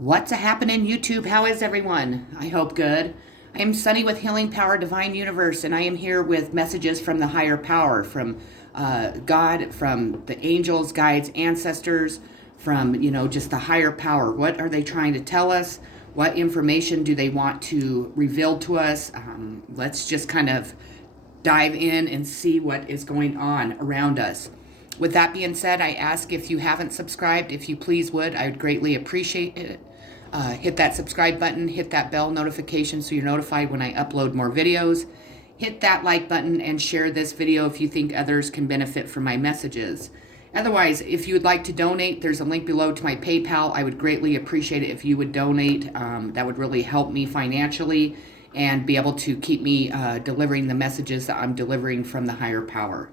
What's a-happening, YouTube? How is everyone? I hope good. I am Sunny with Healing Power Divine Universe, and I am here with messages from the higher power, from God, from the angels, guides, ancestors, from, just the higher power. What are they trying to tell us? What information do they want to reveal to us? Let's just kind of dive in and see what is going on around us. With that being said, I ask if you haven't subscribed, if you please would, I would greatly appreciate it. Hit that subscribe button, hit that bell notification so you're notified when I upload more videos. Hit that like button and share this video if you think others can benefit from my messages. Otherwise, if you would like to donate, there's a link below to my PayPal. I would greatly appreciate it if you would donate. That would really help me financially and be able to keep me delivering the messages that I'm delivering from the higher power.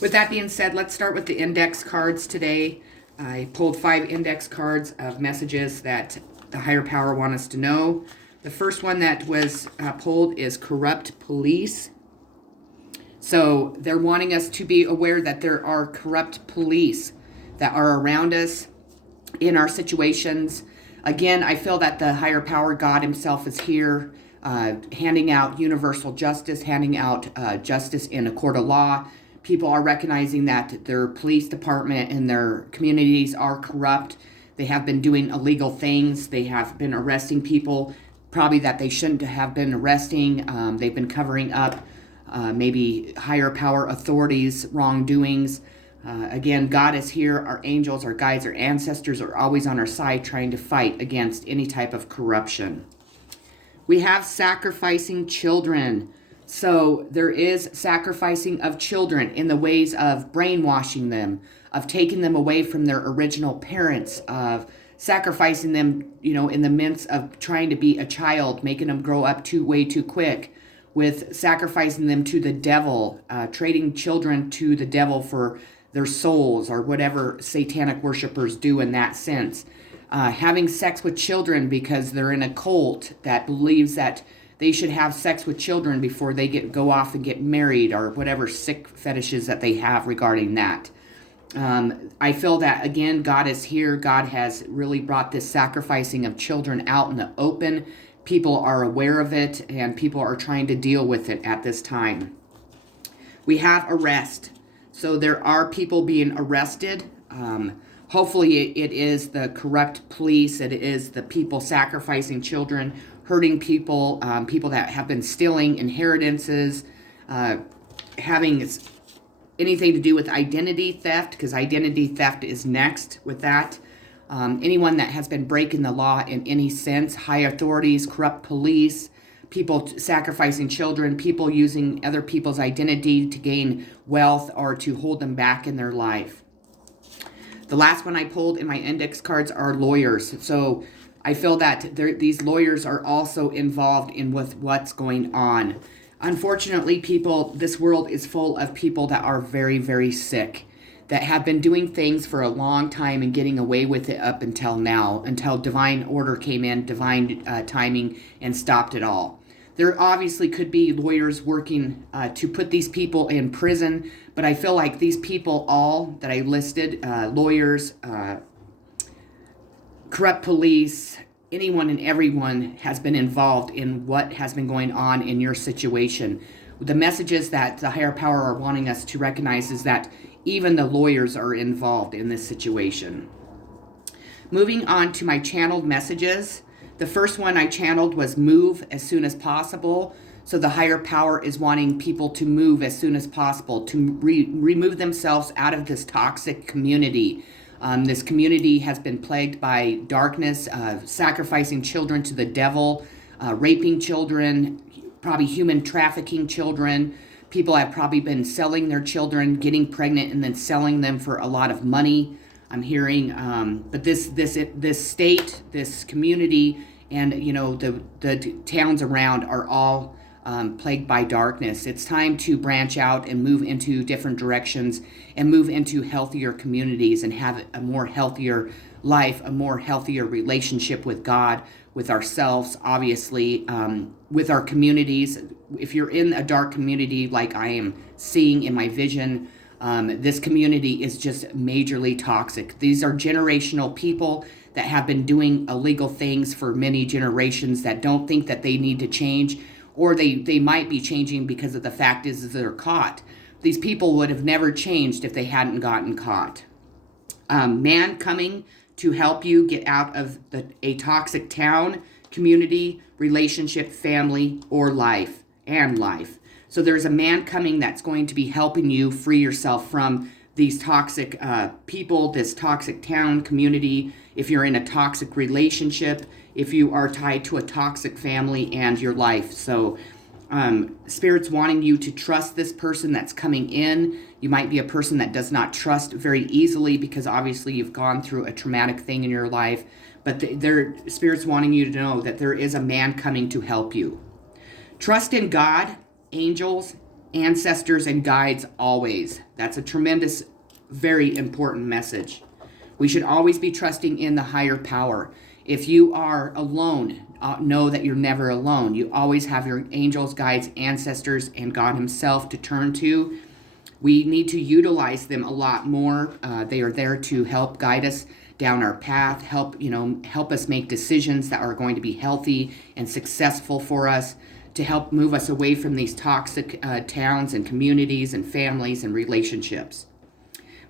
With that being said, let's start with the index cards today. I pulled 5 index cards of messages that the higher power want us to know. The first one that was pulled is corrupt police. So they're wanting us to be aware that there are corrupt police that are around us in our situations. Again, I feel that the higher power, God himself, is here handing out universal justice, handing out justice in a court of law. People are recognizing that their police department and their communities are corrupt. They have been doing illegal things. They have been arresting people probably that they shouldn't have been arresting. They've been covering up maybe higher power authorities' wrongdoings. Again, God is here. Our angels, our guides, our ancestors are always on our side trying to fight against any type of corruption. We have sacrificing children. So there is sacrificing of children in the ways of brainwashing them, of taking them away from their original parents, of sacrificing them, in the midst of trying to be a child, making them grow up way too quick, with sacrificing them to the devil, trading children to the devil for their souls or whatever satanic worshipers do in that sense. Having sex with children because they're in a cult that believes that they should have sex with children before they go off and get married, or whatever sick fetishes that they have regarding that. I feel that, again, God is here. God has really brought this sacrificing of children out in the open. People are aware of it, and people are trying to deal with it at this time. We have arrest. So there are people being arrested. Hopefully it is the corrupt police. It is the people sacrificing children, hurting people, people that have been stealing inheritances, having anything to do with identity theft, because identity theft is next with that. Anyone that has been breaking the law in any sense, high authorities, corrupt police, people sacrificing children, people using other people's identity to gain wealth or to hold them back in their life. The last one I pulled in my index cards are lawyers. So I feel that these lawyers are also involved in with what's going on. Unfortunately, this world is full of people that are very, very sick, that have been doing things for a long time and getting away with it up until now, until divine order came in, divine timing, and stopped it all. There obviously could be lawyers working to put these people in prison, but I feel like these people all that I listed, lawyers, corrupt police, anyone and everyone has been involved in what has been going on in your situation. The messages that the higher power are wanting us to recognize is that even the lawyers are involved in this situation. Moving on to my channeled messages. The first one I channeled was move as soon as possible. So the higher power is wanting people to move as soon as possible, to remove themselves out of this toxic community. This community has been plagued by darkness, sacrificing children to the devil, raping children, probably human trafficking children. People have probably been selling their children, getting pregnant, and then selling them for a lot of money. I'm hearing, but this state, this community, and the towns around are all plagued by darkness. It's time to branch out and move into different directions and move into healthier communities and have a more healthier life, a more healthier relationship with God, with ourselves, obviously, with our communities. If you're in a dark community like I am seeing in my vision, This community is just majorly toxic. These are generational people that have been doing illegal things for many generations that don't think that they need to change, or they might be changing because of the fact is they're caught. These people would have never changed if they hadn't gotten caught. Man coming to help you get out of a toxic town, community, relationship, family, or life. So there's a man coming that's going to be helping you free yourself from these toxic people, this toxic town, community, if you're in a toxic relationship, if you are tied to a toxic family and your life. So Spirit's wanting you to trust this person that's coming in. You might be a person that does not trust very easily because obviously you've gone through a traumatic thing in your life. But Spirit's wanting you to know that there is a man coming to help you. Trust in God, angels, ancestors, and guides always. That's a tremendous, very important message. We should always be trusting in the higher power. If you are alone, know that you're never alone. You always have your angels, guides, ancestors, and God himself to turn to. We need to utilize them a lot more. They are there to help guide us down our path, help us make decisions that are going to be healthy and successful for us, to help move us away from these toxic towns and communities and families and relationships.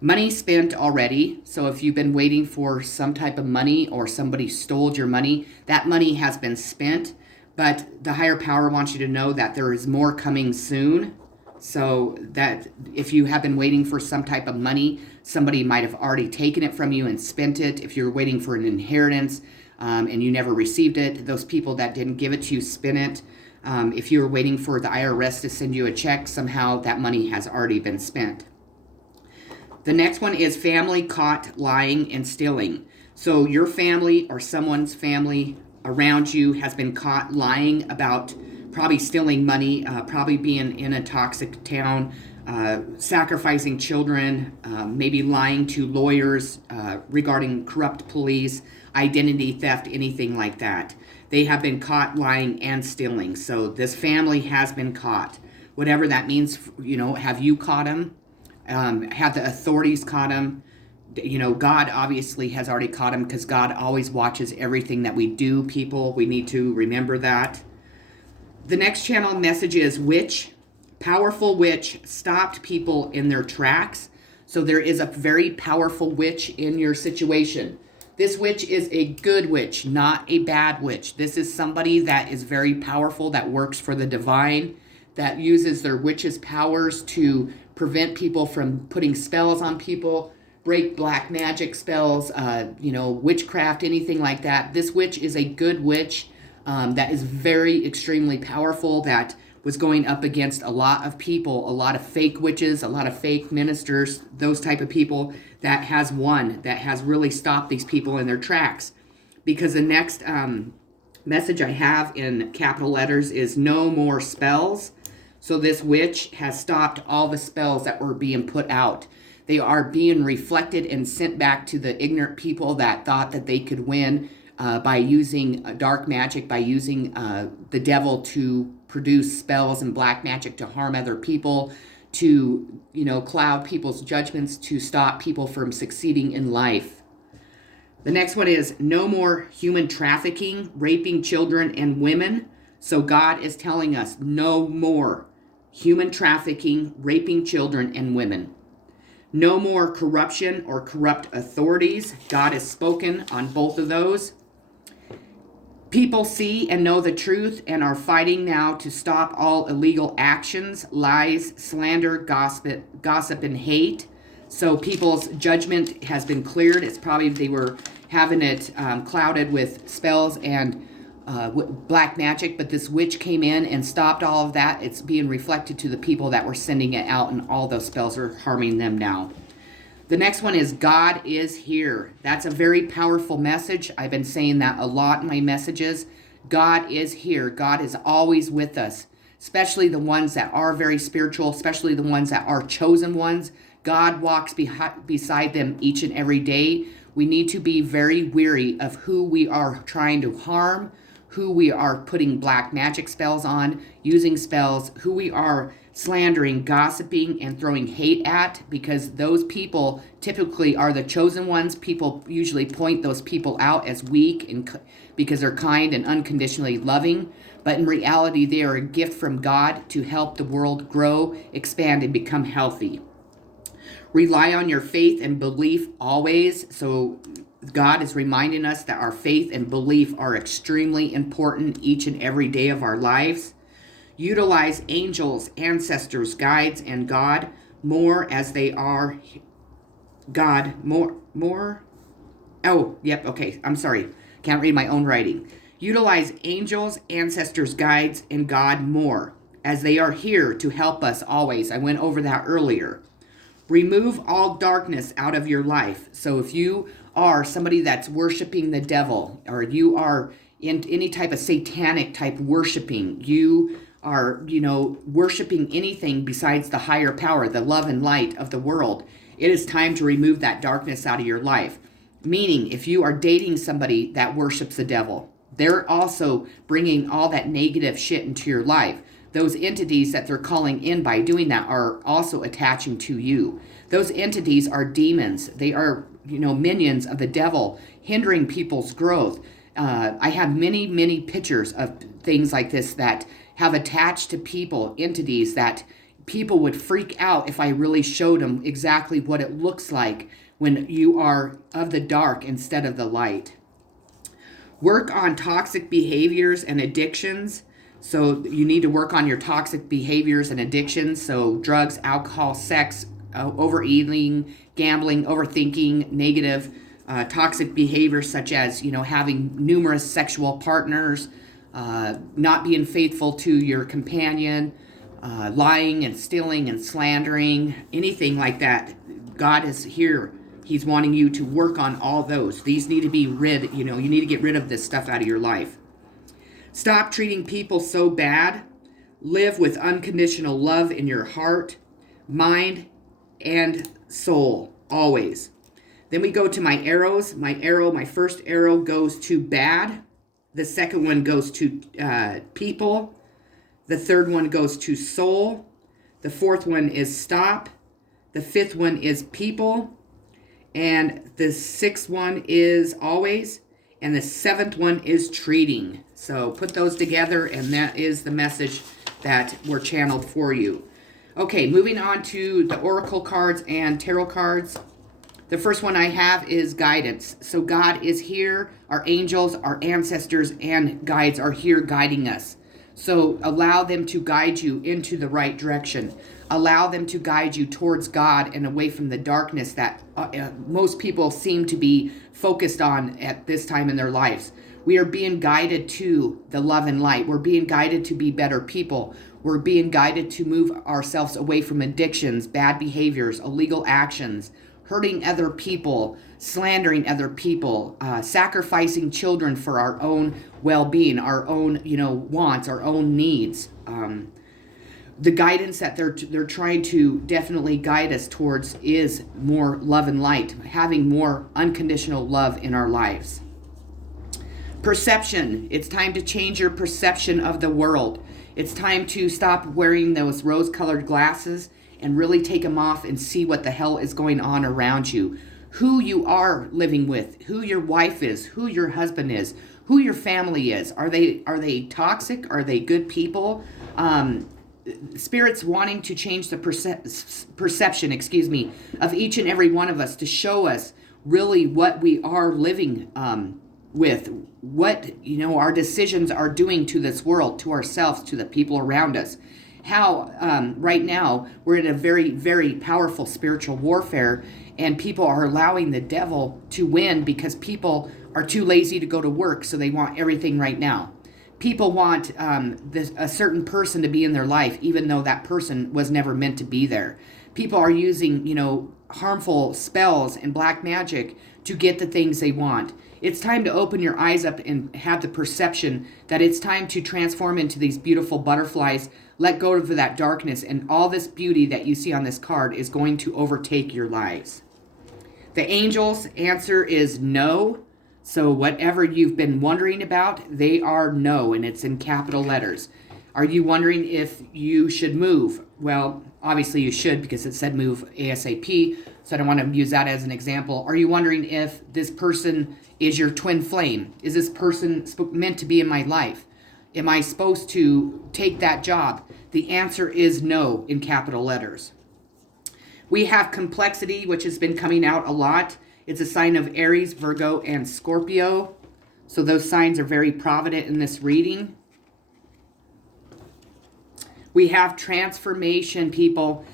Money spent already. So if you've been waiting for some type of money or somebody stole your money, that money has been spent. But the higher power wants you to know that there is more coming soon. So that if you have been waiting for some type of money, somebody might have already taken it from you and spent it. If you're waiting for an inheritance and you never received it, those people that didn't give it to you spent it. If you're waiting for the IRS to send you a check, somehow that money has already been spent. The next one is family caught lying and stealing. So your family or someone's family around you has been caught lying about probably stealing money, probably being in a toxic town, sacrificing children, maybe lying to lawyers regarding corrupt police, identity theft, anything like that. They have been caught lying and stealing. So this family has been caught. Whatever that means, have you caught them? Have the authorities caught them? God obviously has already caught them because God always watches everything that we do, people. We need to remember that. The next channel message is witch. Powerful witch stopped people in their tracks. So there is a very powerful witch in your situation. This witch is a good witch, not a bad witch. This is somebody that is very powerful, that works for the divine, that uses their witch's powers to prevent people from putting spells on people, break black magic spells, witchcraft, anything like that. This witch is a good witch that is very extremely powerful, that was going up against a lot of people, a lot of fake witches, a lot of fake ministers, those type of people, that has won, that has really stopped these people in their tracks. Because the next message I have in capital letters is no more spells. So this witch has stopped all the spells that were being put out. They are being reflected and sent back to the ignorant people that thought that they could win by using dark magic, by using the devil to produce spells and black magic to harm other people, to cloud people's judgments, to stop people from succeeding in life. The next one is no more human trafficking, raping children and women. So God is telling us no more human trafficking, raping children and women. No more corruption or corrupt authorities. God has spoken on both of those. People see and know the truth and are fighting now to stop all illegal actions, lies, slander, gossip, and hate. So people's judgment has been cleared. It's probably they were having it clouded with spells and black magic, but this witch came in and stopped all of that. It's being reflected to the people that were sending it out, and all those spells are harming them now. The next one is God is here. That's a very powerful message. I've been saying that a lot in my messages. God is here. God is always with us, especially the ones that are very spiritual, especially the ones that are chosen ones. God walks beside them each and every day. We need to be very wary of who we are trying to harm, who we are putting black magic spells on, using spells, who we are slandering, gossiping, and throwing hate at, because those people typically are the chosen ones. People usually point those people out as weak and because they're kind and unconditionally loving, but in reality, they are a gift from God to help the world grow, expand, and become healthy. Rely on your faith and belief always. So God is reminding us that our faith and belief are extremely important each and every day of our lives. Utilize angels, ancestors, guides, and God more as they are God more. Oh, yep, okay, I'm sorry. Can't read my own writing. Utilize angels, ancestors, guides, and God more as they are here to help us always. I went over that earlier. Remove all darkness out of your life. So if you are somebody that's worshiping the devil, or you are in any type of satanic type worshiping, you are, worshiping anything besides the higher power, the love and light of the world, it is time to remove that darkness out of your life. Meaning, if you are dating somebody that worships the devil, they're also bringing all that negative shit into your life. Those entities that they're calling in by doing that are also attaching to you. Those entities are demons. They are, minions of the devil, hindering people's growth. I have many, many pictures of things like this that have attached to people, entities that people would freak out if I really showed them exactly what it looks like when you are of the dark instead of the light. Work on toxic behaviors and addictions. So you need to work on your toxic behaviors and addictions. So drugs, alcohol, sex, overeating, gambling, overthinking, negative, toxic behaviors such as, having numerous sexual partners, not being faithful to your companion, lying and stealing and slandering, anything like that. God is here. He's wanting you to work on all those. These need to be you need to get rid of this stuff out of your life. Stop treating people so bad. Live with unconditional love in your heart, mind, and soul, always. Then we go to my arrows. My first arrow goes to bad. The second one goes to people. The third one goes to soul. The fourth one is stop. The fifth one is people. And the sixth one is always. And the seventh one is treating. So put those together, and that is the message that were channeled for you. Okay, moving on to the oracle cards and tarot cards. The first one I have is guidance. So God is here. Our angels, our ancestors, and guides are here guiding us. So allow them to guide you into the right direction. Allow them to guide you towards God and away from the darkness that most people seem to be focused on at this time in their lives. We are being guided to the love and light. We're being guided to be better people. We're being guided to move ourselves away from addictions, bad behaviors, illegal actions, hurting other people, slandering other people, sacrificing children for our own well-being, our own, wants, our own needs. The guidance that they're trying to definitely guide us towards is more love and light, having more unconditional love in our lives. Perception. It's time to change your perception of the world. It's time to stop wearing those rose-colored glasses and really take them off and see what the hell is going on around you. Who you are living with, who your wife is, who your husband is, who your family is. Are they toxic? Are they good people? Spirit's wanting to change the perception, of each and every one of us to show us really what we are living with, what, our decisions are doing to this world, to ourselves, to the people around us. How right now we're in a very, very powerful spiritual warfare, and people are allowing the devil to win because people are too lazy to go to work, so they want everything right now. People want a certain person to be in their life, even though that person was never meant to be there. People are using, harmful spells and black magic to get the things they want. It's time to open your eyes up and have the perception that it's time to transform into these beautiful butterflies, let go of that darkness, and all this beauty that you see on this card is going to overtake your lives. The angels' answer is no. So whatever you've been wondering about, they are no, and it's in capital letters. Are you wondering if you should move? Well, obviously you should, because it said move ASAP, so I don't want to use that as an example. Are you wondering if this person is your twin flame? Is this person meant to be in my life? Am I supposed to take that job? The answer is no, in capital letters. We have complexity, which has been coming out a lot. It's a sign of Aries, Virgo, and Scorpio. So those signs are very prominent in this reading. We have transformation, people.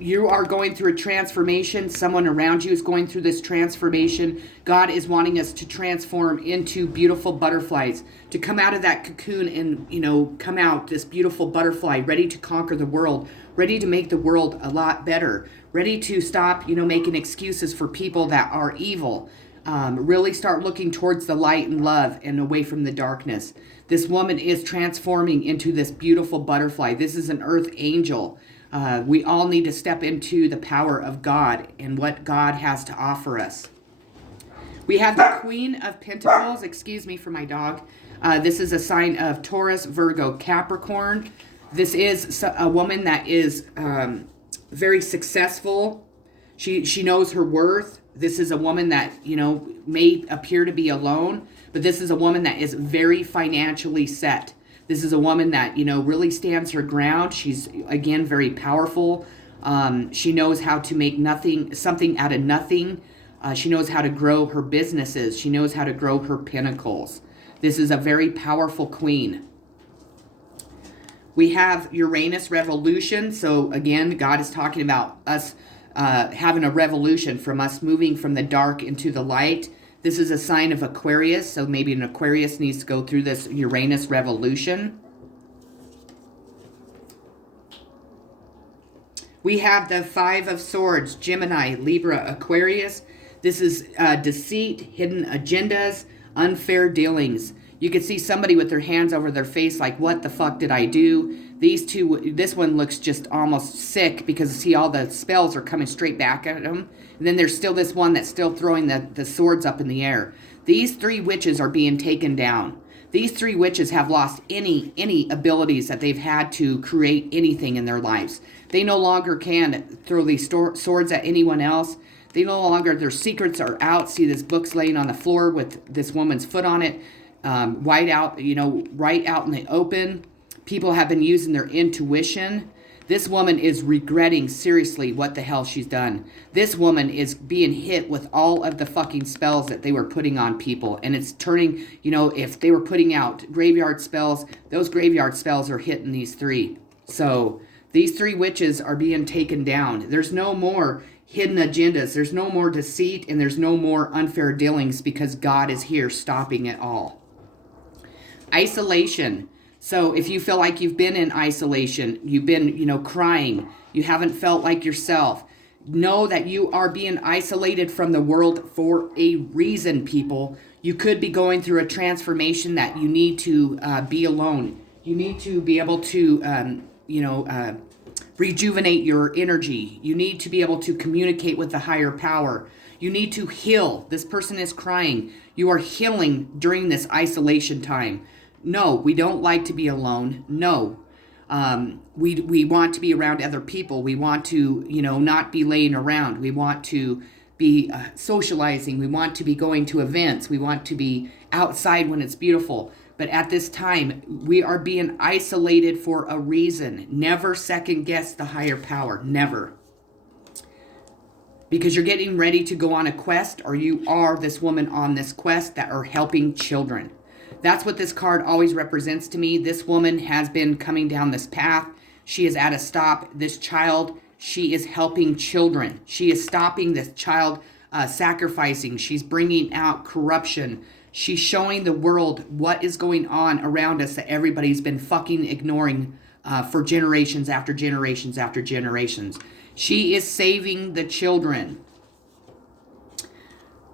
You are going through a transformation. Someone around you is going through this transformation. God is wanting us to transform into beautiful butterflies, to come out of that cocoon and, come out this beautiful butterfly, ready to conquer the world, ready to make the world a lot better, ready to stop, making excuses for people that are evil. Really start looking towards the light and love and away from the darkness. This woman is transforming into this beautiful butterfly. This is an earth angel. We all need to step into the power of God and what God has to offer us. We have the Queen of Pentacles. Excuse me for my dog. This is a sign of Taurus, Virgo, Capricorn. This is a woman that is very successful. She knows her worth. This is a woman that, may appear to be alone, but this is a woman that is very financially set. This is a woman that, really stands her ground. She's, again, very powerful. She knows how to make something out of nothing. She knows how to grow her businesses. She knows how to grow her pentacles. This is a very powerful queen. We have Uranus revolution. So, again, God is talking about us having a revolution, from us moving from the dark into the light. This is a sign of Aquarius, so maybe an Aquarius needs to go through this Uranus revolution. We have the Five of Swords, Gemini, Libra, Aquarius. This is deceit, hidden agendas, unfair dealings. You can see somebody with their hands over their face like, what the fuck did I do? This one looks just almost sick, because see, all the spells are coming straight back at him. And then there's still this one that's still throwing the swords up in the air. These three witches are being taken down. These three witches have lost any abilities that they've had to create anything in their lives. They no longer can throw these swords at anyone else. They no longer, their secrets are out. See, this book's laying on the floor with this woman's foot on it. Right out in the open. People have been using their intuition. This woman is regretting seriously what the hell she's done. This woman is being hit with all of the fucking spells that they were putting on people. And it's turning, if they were putting out graveyard spells, those graveyard spells are hitting these three. So these three witches are being taken down. There's no more hidden agendas. There's no more deceit, and there's no more unfair dealings, because God is here stopping it all. Isolation. So if you feel like you've been in isolation, you've been, crying, you haven't felt like yourself, know that you are being isolated from the world for a reason, people. You could be going through a transformation that you need to be alone. You need to be able to, rejuvenate your energy. You need to be able to communicate with the higher power. You need to heal. This person is crying. You are healing during this isolation time. No, we don't like to be alone. No. We want to be around other people. We want to, not be laying around. We want to be socializing. We want to be going to events. We want to be outside when it's beautiful. But at this time, we are being isolated for a reason. Never second guess the higher power. Never. Because you're getting ready to go on a quest, or you are this woman on this quest that are helping children. That's what this card always represents to me. This woman has been coming down this path. She is at a stop. This child, she is helping children. She is stopping this child sacrificing. She's bringing out corruption. She's showing the world what is going on around us that everybody's been fucking ignoring for generations after generations after generations. She is saving the children.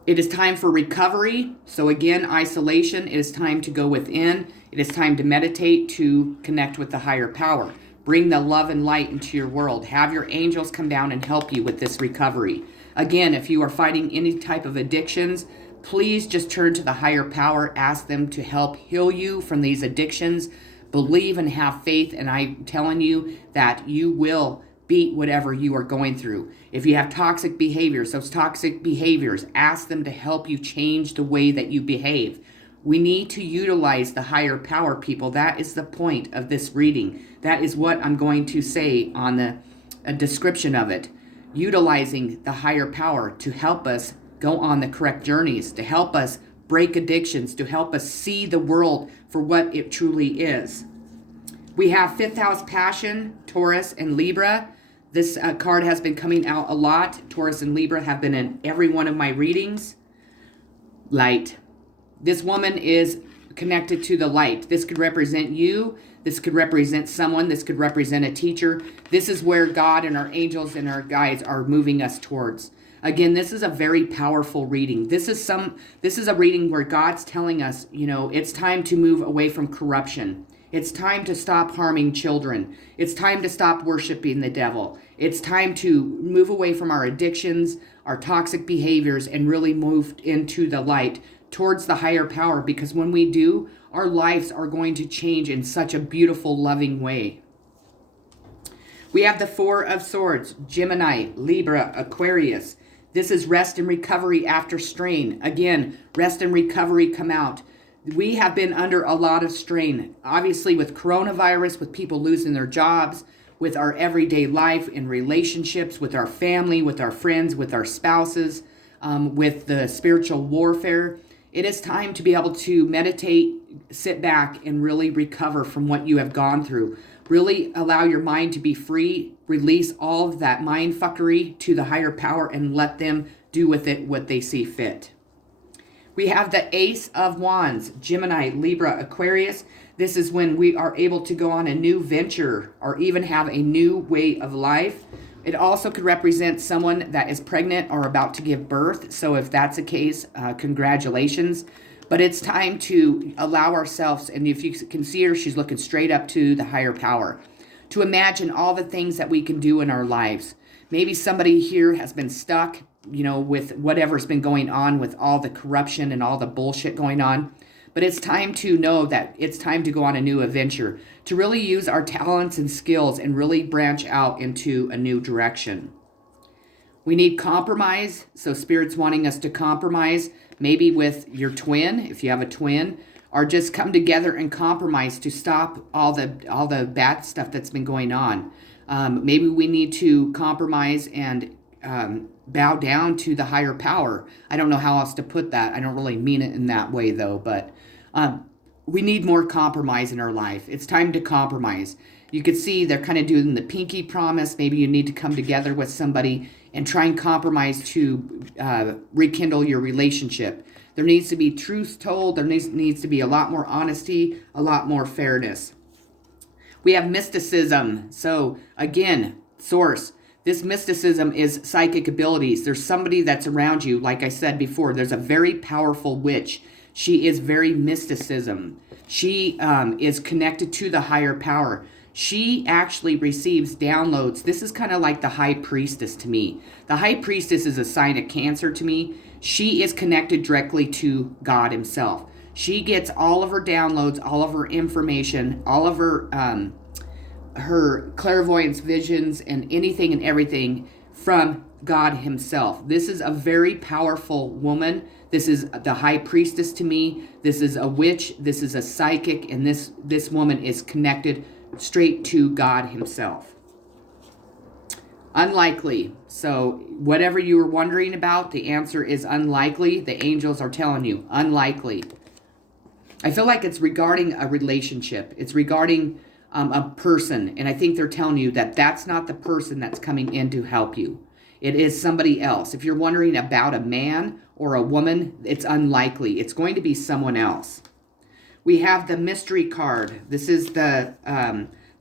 It is time for recovery. So again, isolation. It is time to go within. It is time to meditate, to connect with the higher power. Bring the love and light into your world. Have your angels come down and help you with this recovery. Again, if you are fighting any type of addictions, please just turn to the higher power. Ask them to help heal you from these addictions. Believe and have faith, and I'm telling you that you will beat whatever you are going through. If you have toxic behaviors, those toxic behaviors, ask them to help you change the way that you behave. We need to utilize the higher power, people. That is the point of this reading. That is what I'm going to say on the description of it. Utilizing the higher power to help us go on the correct journeys, to help us break addictions, to help us see the world for what it truly is. We have fifth house passion, Taurus and Libra. This card has been coming out a lot. Taurus and Libra have been in every one of my readings. Light. This woman is connected to the light. This could represent you. This could represent someone. This could represent a teacher. This is where God and our angels and our guides are moving us towards. Again, this is a very powerful reading. This is a reading where God's telling us, it's time to move away from corruption. It's time to stop harming children. It's time to stop worshiping the devil. It's time to move away from our addictions, our toxic behaviors, and really move into the light towards the higher power, because when we do, our lives are going to change in such a beautiful, loving way. We have the Four of Swords, Gemini, Libra, Aquarius. This is rest and recovery after strain. Again, rest and recovery come out. We have been under a lot of strain, obviously with coronavirus, with people losing their jobs, with our everyday life in relationships, with our family, with our friends, with our spouses, with the spiritual warfare. It is time to be able to meditate, sit back, and really recover from what you have gone through. Really allow your mind to be free, release all of that mind fuckery to the higher power, and let them do with it what they see fit. We have the Ace of Wands, Gemini, Libra, Aquarius. This is when we are able to go on a new venture or even have a new way of life. It also could represent someone that is pregnant or about to give birth. So if that's the case, congratulations. But it's time to allow ourselves, and if you can see her, she's looking straight up to the higher power, to imagine all the things that we can do in our lives. Maybe somebody here has been stuck, with whatever's been going on with all the corruption and all the bullshit going on. But it's time to know that it's time to go on a new adventure, to really use our talents and skills and really branch out into a new direction. We need compromise. So Spirit's wanting us to compromise, maybe with your twin, if you have a twin, or just come together and compromise to stop all the bad stuff that's been going on. Maybe we need to compromise and bow down to the higher power. I don't know how else to put that. I don't really mean it in that way, though, but we need more compromise in our life. It's time to compromise. You could see they're kind of doing the pinky promise. Maybe you need to come together with somebody and try and compromise to rekindle your relationship. There needs to be truth told. There needs to be a lot more honesty, a lot more fairness. We have mysticism. So again, source. This mysticism is psychic abilities. There's somebody that's around you. Like I said before, there's a very powerful witch. She is very mysticism. She is connected to the higher power. She actually receives downloads. This is kind of like the high priestess to me. The high priestess is a sign of Cancer to me. She is connected directly to God himself. She gets all of her downloads, all of her information, all of her clairvoyance visions and anything and everything from God himself. This is a very powerful woman. This is the high priestess to me. This is a witch. This is a psychic. And this woman is connected straight to God himself. Unlikely. So whatever you were wondering about, the answer is unlikely. The angels are telling you unlikely. I feel like it's regarding a relationship. It's regarding a person, and I think they're telling you that that's not the person that's coming in to help you. It is somebody else. If you're wondering about a man or a woman, it's unlikely. It's going to be someone else. We have the mystery card. This is the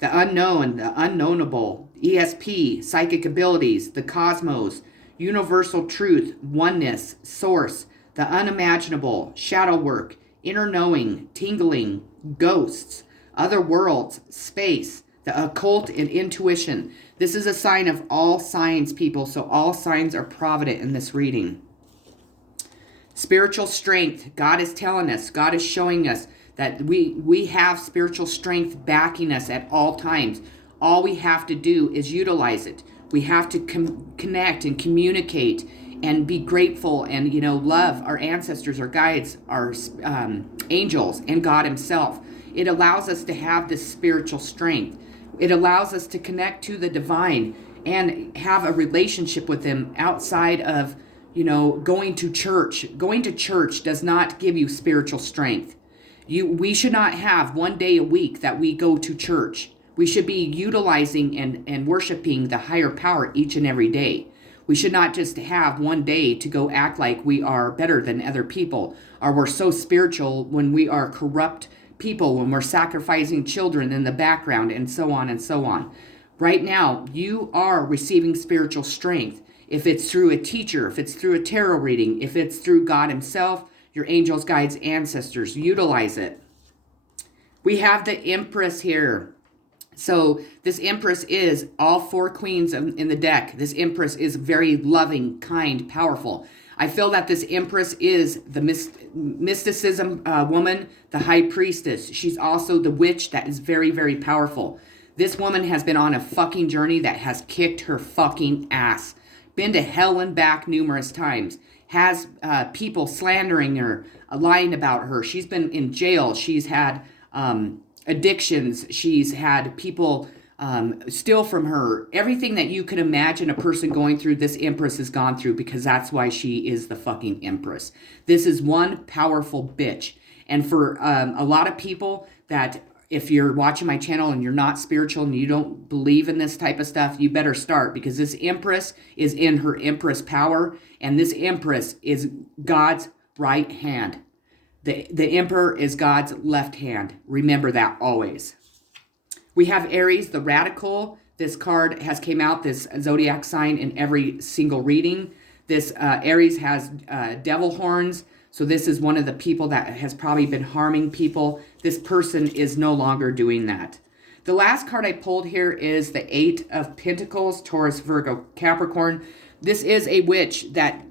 unknown, the unknowable, ESP, psychic abilities, the cosmos, universal truth, oneness, source, the unimaginable, shadow work, inner knowing, tingling, ghosts, other worlds, space, the occult, and intuition. This is a sign of all signs, people, so all signs are provident in this reading. Spiritual strength. God is telling us, God is showing us that we have spiritual strength backing us at all times. All we have to do is utilize it. We have to connect and communicate and be grateful and, love our ancestors, our guides, our angels, and God himself. It allows us to have this spiritual strength. It allows us to connect to the divine and have a relationship with him outside of, going to church. Going to church does not give you spiritual strength. We should not have one day a week that we go to church. We should be utilizing and worshiping the higher power each and every day. We should not just have one day to go act like we are better than other people, or we're so spiritual when we are corrupt people, when we're sacrificing children in the background, and so on and so on. Right now, you are receiving spiritual strength. If it's through a teacher, if it's through a tarot reading, if it's through God himself, your angels, guides, ancestors, utilize it. We have the Empress here. So this Empress is all 4 queens in the deck. This Empress is very loving, kind, powerful. I feel that this Empress is the mysticism woman, the high priestess. She's also the witch that is very, very powerful. This woman has been on a fucking journey that has kicked her fucking ass. Been to hell and back numerous times. Has people slandering her, lying about her. She's been in jail. She's had addictions. She's had people steal from her. Everything that you could imagine a person going through, this Empress has gone through, because that's why she is the fucking Empress. This is one powerful bitch. And for a lot of people that, if you're watching my channel and you're not spiritual and you don't believe in this type of stuff, you better start, because this Empress is in her Empress power, and this Empress is God's right hand. The Emperor is God's left hand. Remember that always. We have Aries the Radical. This card has came out, this zodiac sign, in every single reading. This Aries has devil horns. So this is one of the people that has probably been harming people. This person is no longer doing that. The last card I pulled here is the 8 of Pentacles, Taurus, Virgo, Capricorn. This is a witch that,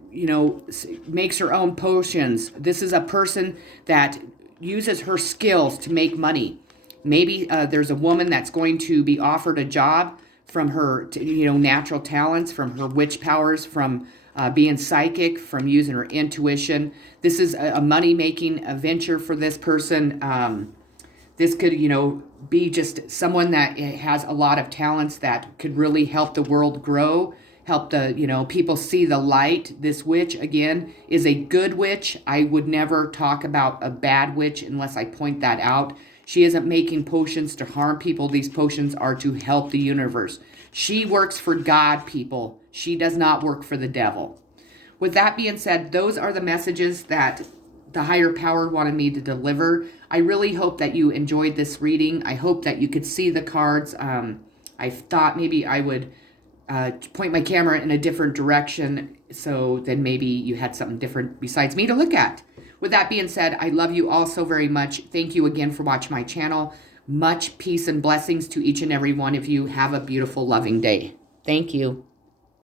makes her own potions. This is a person that uses her skills to make money. Maybe there's a woman that's going to be offered a job from her, natural talents, from her witch powers, from being psychic, from using her intuition. This is a money-making venture for this person. This could, be just someone that has a lot of talents that could really help the world grow, help the, people see the light. This witch, again, is a good witch. I would never talk about a bad witch unless I point that out. She isn't making potions to harm people. These potions are to help the universe. She works for God, people. She does not work for the devil. With that being said, those are the messages that the higher power wanted me to deliver. I really hope that you enjoyed this reading. I hope that you could see the cards. I thought maybe I would point my camera in a different direction, so then maybe you had something different besides me to look at. With that being said, I love you all so very much. Thank you again for watching my channel. Much peace and blessings to each and every one of you. Have a beautiful, loving day. Thank you.